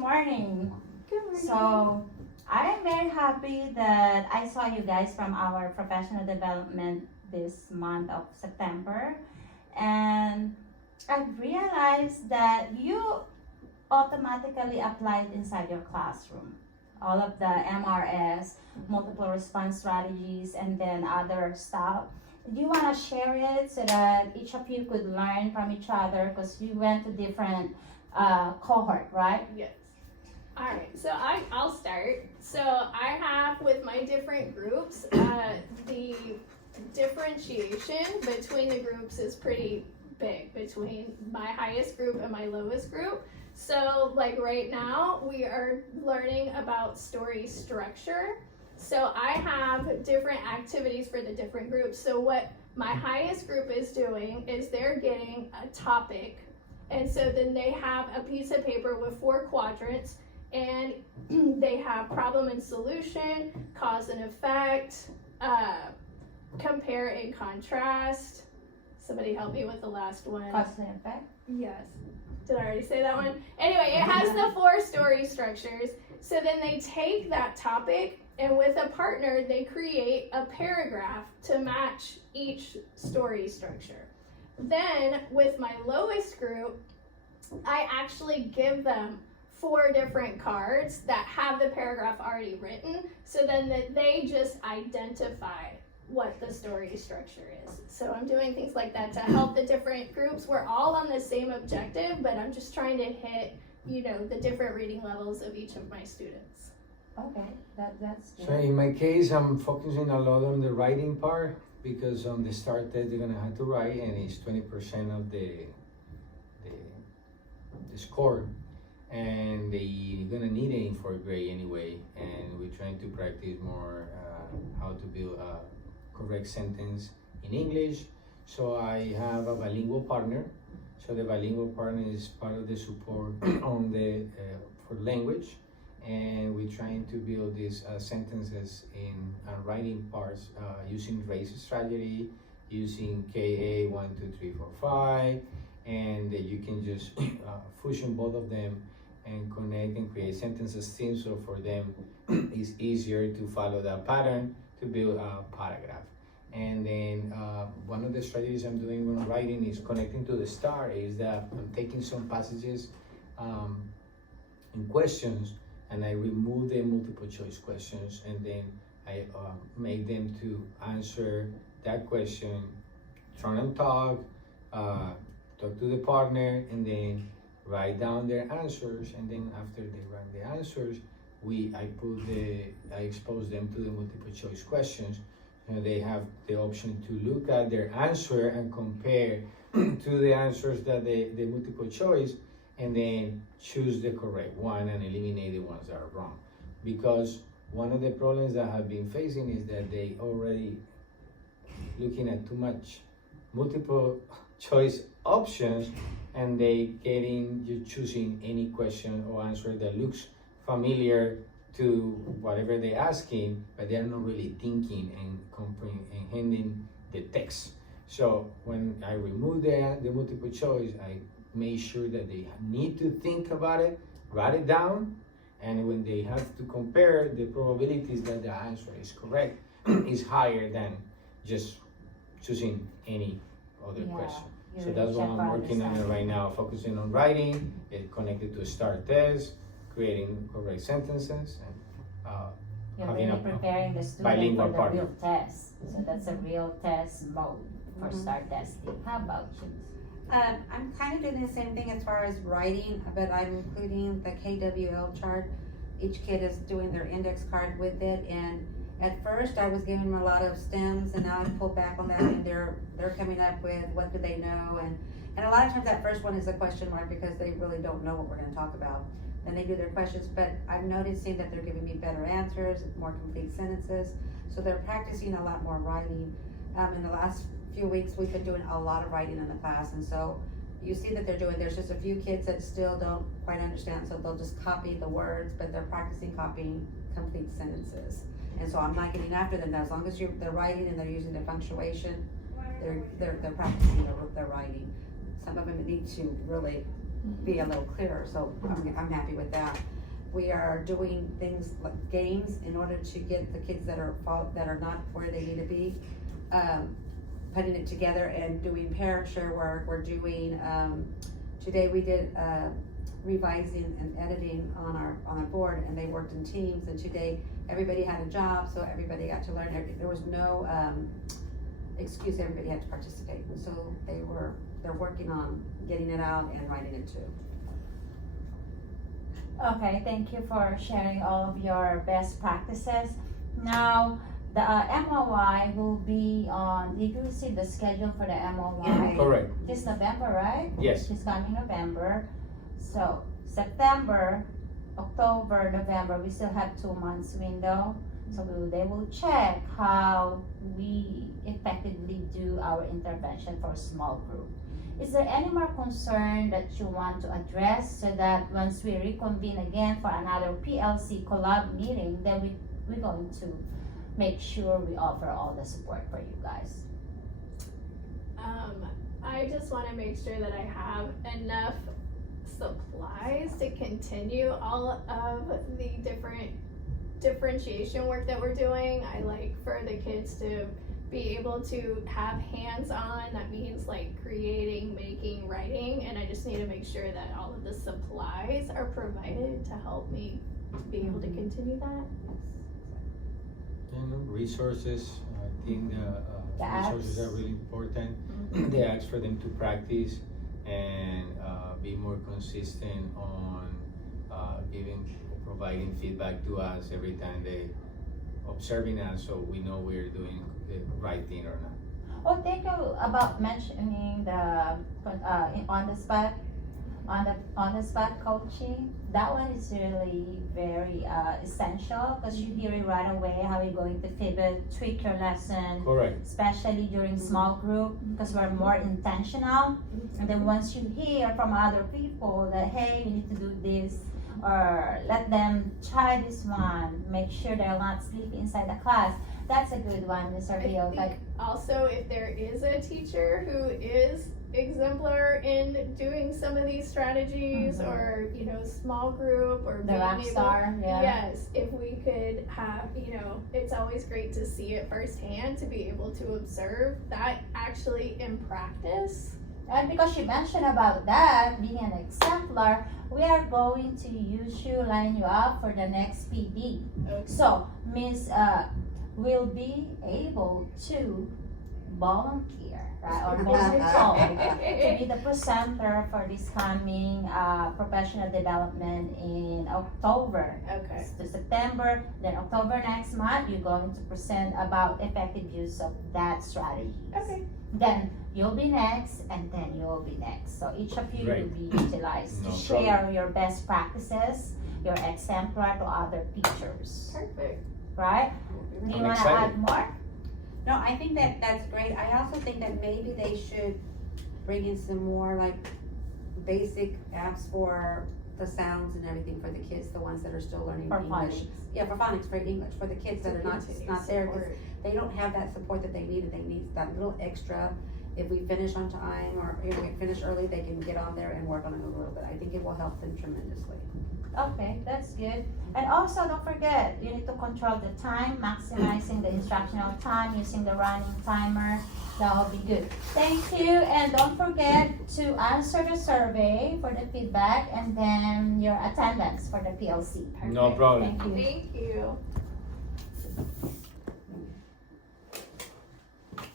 morning. Good morning. So, I'm very happy that I saw you guys from our professional development this month of September. And I've realized that you automatically applied inside your classroom. All of the MRS, multiple response strategies, and then other stuff. Do you want to share it so that each of you could learn from each other? Because you went to different cohort, right? Yes. All right, so I'll start. So I have with my different groups, the differentiation between the groups is pretty big between my highest group and my lowest group. So like right now we are learning about story structure. So I have different activities for the different groups. So what my highest group is doing is they're getting a topic. And so then they have a piece of paper with 4 quadrants, and they have problem and solution, cause and effect, compare and contrast. Somebody help me with the last one. Cause and effect? Yes. Did I already say that one? Anyway, it has the 4 story structures. So then they take that topic, and with a partner, they create a paragraph to match each story structure. Then with my lowest group, I actually give them 4 different cards that have the paragraph already written, so then that they just identify what the story structure is. So I'm doing things like that to help the different groups. We're all on the same objective, but I'm just trying to hit, the different reading levels of each of my students. Okay, that's good. So in my case, I'm focusing a lot on the writing part, because on the start test they're gonna have to write, and it's 20% of the score, and they're gonna need it in 4th grade anyway. And we're trying to practice more how to build a correct sentence in English. So I have a bilingual partner. So the bilingual partner is part of the support on the for language, and we're trying to build these sentences in writing parts using race strategy, using KA 1, 2, 3, 4, 5, and you can just fusion both of them and connect and create sentences themes. So for them, it's easier to follow that pattern to build a paragraph. And then one of the strategies I'm doing when writing is connecting to the STAR, is that I'm taking some passages in questions, and I remove the multiple choice questions, and then I make them to answer that question, turn and talk to the partner, and then write down their answers. And then after they write the answers, I expose them to the multiple choice questions. They have the option to look at their answer and compare to the answers that the multiple choice, and then choose the correct one and eliminate the ones that are wrong. Because one of the problems that I've been facing is that they already looking at too much multiple choice options, and you choosing any question or answer that looks familiar to whatever they're asking, but they're not really thinking and comprehending the text. So when I remove the multiple choice, I make sure that they need to think about it, write it down, and when they have to compare, the probabilities that the answer is correct is higher than just choosing any other question. So that's what I'm working on right now, focusing on writing, it connected to STAR test, creating correct sentences, and You're having really preparing the student for the partner. real test. So that's a real test mode for STAR testing. How about you? I'm kind of doing the same thing as far as writing, but I'm including the KWL chart. Each kid is doing their index card with it, and at first I was giving them a lot of stems, and now I pulled back on that, and they're coming up with what do they know, and a lot of times that first one is a question mark because they really don't know what we're going to talk about. Then they do their questions, but I'm noticing that they're giving me better answers, more complete sentences, so they're practicing a lot more writing. In the last few weeks we've been doing a lot of writing in the class, and so you see that there's just a few kids that still don't quite understand, so they'll just copy the words, but they're practicing copying complete sentences. And so I'm not getting after them. As long as they're writing and they're using the punctuation, they're practicing their writing. Some of them need to really be a little clearer, so I'm happy with that. We are doing things like games in order to get the kids that are not where they need to be, putting it together and doing pair share work. We're doing, today we did, revising and editing on our board, and they worked in teams, and today everybody had a job, so everybody got to learn. There was no excuse, everybody had to participate, and so they're working on getting it out and writing it too. Okay, thank you for sharing all of your best practices. Now, the MOI will be on, did you receive the schedule for the MOI? Correct. This November, right? Yes. This coming November. So, September, October, November, we still have 2 months window. So they will check how we effectively do our intervention for small group. Is there any more concern that you want to address so that once we reconvene again for another PLC Collab meeting, then we're going to make sure we offer all the support for you guys? I just want to make sure that I have enough supplies to continue all of the different differentiation work that we're doing. I like for the kids to be able to have hands-on. That means like creating, making, writing, and I just need to make sure that all of the supplies are provided to help me be able to continue that. Resources, I think The resources apps. are really important. Mhm. The apps for them to practice and be more consistent on providing feedback to us every time they observing us, so we know we're doing the right thing or not. Oh, thank you about mentioning the on the spot coaching. That one is really very essential because you hear it right away how you're going to pivot, tweak your lesson, Correct. especially during small group because we're more intentional. And then once you hear from other people that hey, you need to do this, or let them try this one, make sure they're not sleeping inside the class. That's a good one, Mr. I Rio. think also if there is a teacher who is exemplar in doing some of these strategies, or small group, or The being rock able, star, yeah. yes, if we could have, it's always great to see it firsthand, to be able to observe that actually in practice. And because you mentioned about that, being an exemplar, we are going to line you up for the next PD. Okay. So, Miss will be able to volunteer, right, or to be the presenter for this coming professional development in October. Okay. To September, then October next month, you're going to present about effective use of that strategy. Okay. Then you'll be next, and then you'll be next. So each of you Right. will be utilized No to share your best practices, your exemplar to other teachers, Perfect. right? Do you I'm want to excited. add more? No, I think that's great. I also think that maybe they should bring in some more like basic apps for the sounds and everything for the kids, the ones that are still learning For English. phonics. Yeah, for phonics, for English, for the kids that are not there, 'cause Support. they don't have that support that they need, and they need that little extra. If we finish on time, or we finish early, they can get on there and work on it a little bit. I think it will help them tremendously. Okay, that's good. And also, don't forget, you need to control the time, maximizing the instructional time using the running timer. That will be good. Thank you, and don't forget to answer the survey for the feedback, and then your attendance for the PLC. No problem. Thank you. Thank you.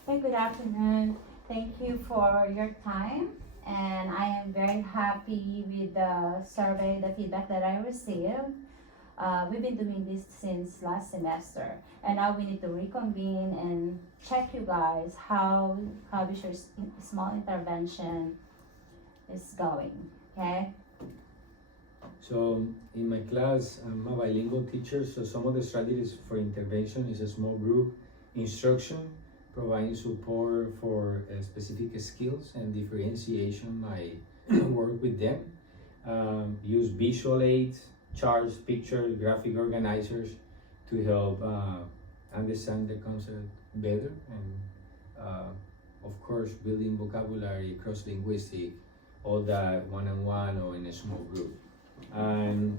Hey, good afternoon. Thank you for your time, and I am very happy with the survey, the feedback that I received. We've been doing this since last semester, and now we need to reconvene and check you guys how your small intervention is going. Okay. So in my class, I'm a bilingual teacher, so some of the strategies for intervention is a small group instruction, providing support for specific skills and differentiation. I work with them. Use visual aids, charts, pictures, graphic organizers to help understand the concept better, and of course building vocabulary, cross-linguistic all that one-on-one or in a small group. And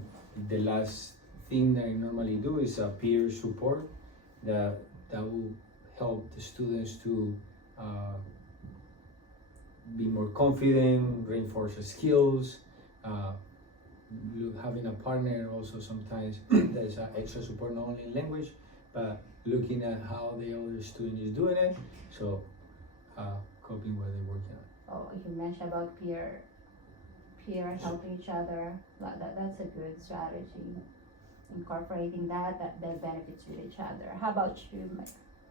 the last thing that I normally do is a peer support that will help the students to be more confident, reinforce their skills. Having a partner also sometimes there's extra support not only in language, but looking at how the other student is doing it. So coping what they're working on. Oh, you mentioned about peer helping each other. That's a good strategy. Incorporating that benefits with each other. How about you, Mike?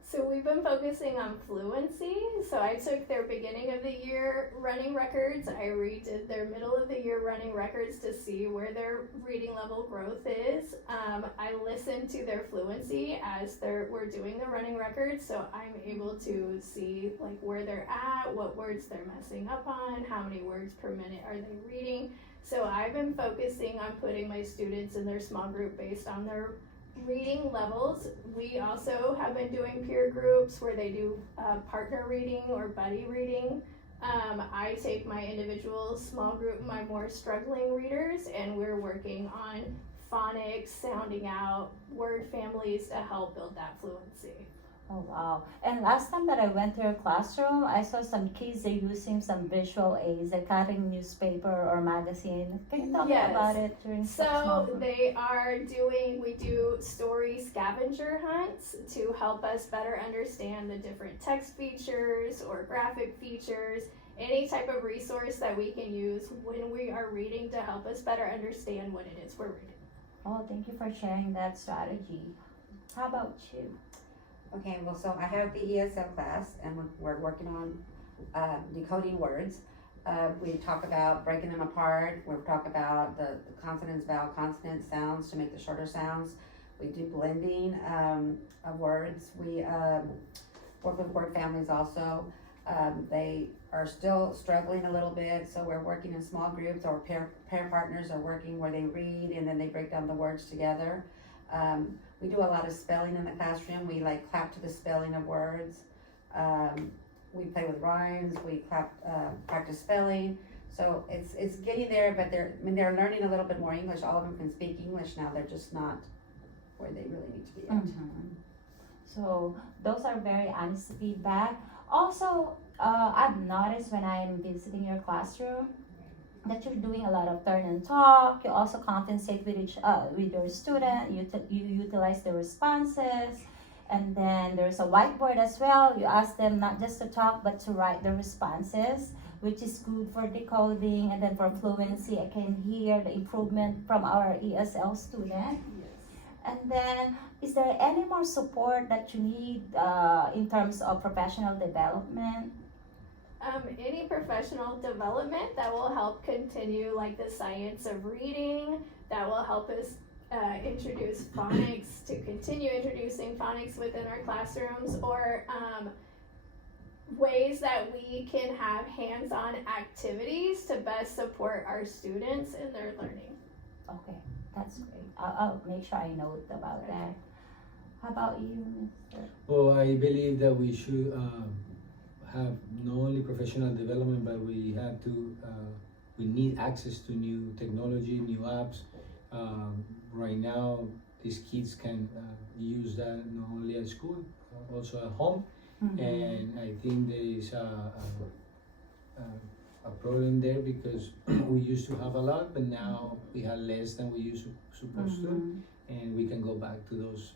So we've been focusing on fluency. So I took their beginning of the year running records. I redid their middle of the year running records to see where their reading level growth is. I listened to their fluency as we're doing the running records, so I'm able to see like where they're at, what words they're messing up on, how many words per minute are they reading. So I've been focusing on putting my students in their small group based on their reading levels. We also have been doing peer groups where they do partner reading or buddy reading. I take my individual small group, my more struggling readers, and we're working on phonics, sounding out, word families to help build that fluency. Oh wow. And last time that I went to your classroom, I saw some kids are using some visual aids, like cutting newspaper or magazine. Can you tell me Yes. about it during small So group? we do story scavenger hunts to help us better understand the different text features or graphic features, any type of resource that we can use when we are reading to help us better understand what it is we're reading. Oh, thank you for sharing that strategy. How about you? Okay, well, so I have the ESL class, and we're working on decoding words. We talk about breaking them apart. We talk about the consonants, vowel, consonant sounds to make the shorter sounds. We do blending of words. We work with word families also. They are still struggling a little bit, so we're working in small groups, or pair partners are working where they read and then they break down the words together. We do a lot of spelling in the classroom. We like clap to the spelling of words. We play with rhymes. We practice spelling. So it's getting there, but they're learning a little bit more English. All of them can speak English now. They're just not where they really need to be at. Mhm. So those are very honest feedback. Also, I've noticed when I'm visiting your classroom that you're doing a lot of turn and talk. You also compensate with your student. You utilize the responses, and then there's a whiteboard as well. You ask them not just to talk but to write the responses, which is good for decoding. And then for fluency, I can hear the improvement from our ESL student. And then, is there any more support that you need in terms of professional development? Any professional development that will help continue like the science of reading, that will help us introduce phonics, to continue introducing phonics within our classrooms, or ways that we can have hands-on activities to best support our students in their learning. Okay, that's great. I'll make sure I note about that. How about you, Mr.? Well, I believe that we should have not only professional development, but we need access to new technology, new apps. Right now, these kids can use that not only at school, also at home. Mm-hmm. And I think there is a problem there, because we used to have a lot, but now we have less than we used to supposed to, and we can go back to those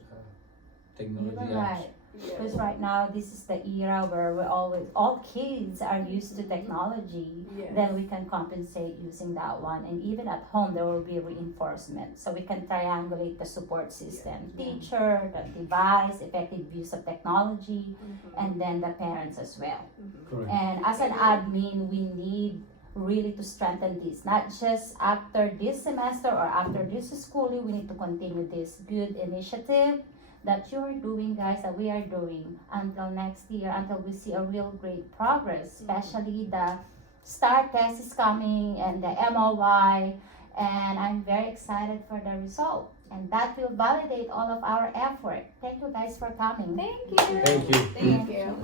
technology You're apps. right. Because right now, this is the era where all kids are used to technology. Yes. Then we can compensate using that one. And even at home, there will be reinforcement. So we can triangulate the support system. Teacher, the device, effective use of technology, and then the parents as well. Correct. And as an admin, we need really to strengthen this. Not just after this semester or after this school year, we need to continue this good initiative that you're doing, guys, that we are doing until next year, until we see a real great progress, especially the STAR test is coming and the MOY, and I'm very excited for the result. And that will validate all of our effort. Thank you guys for coming. Thank you. Thank you. Thank you.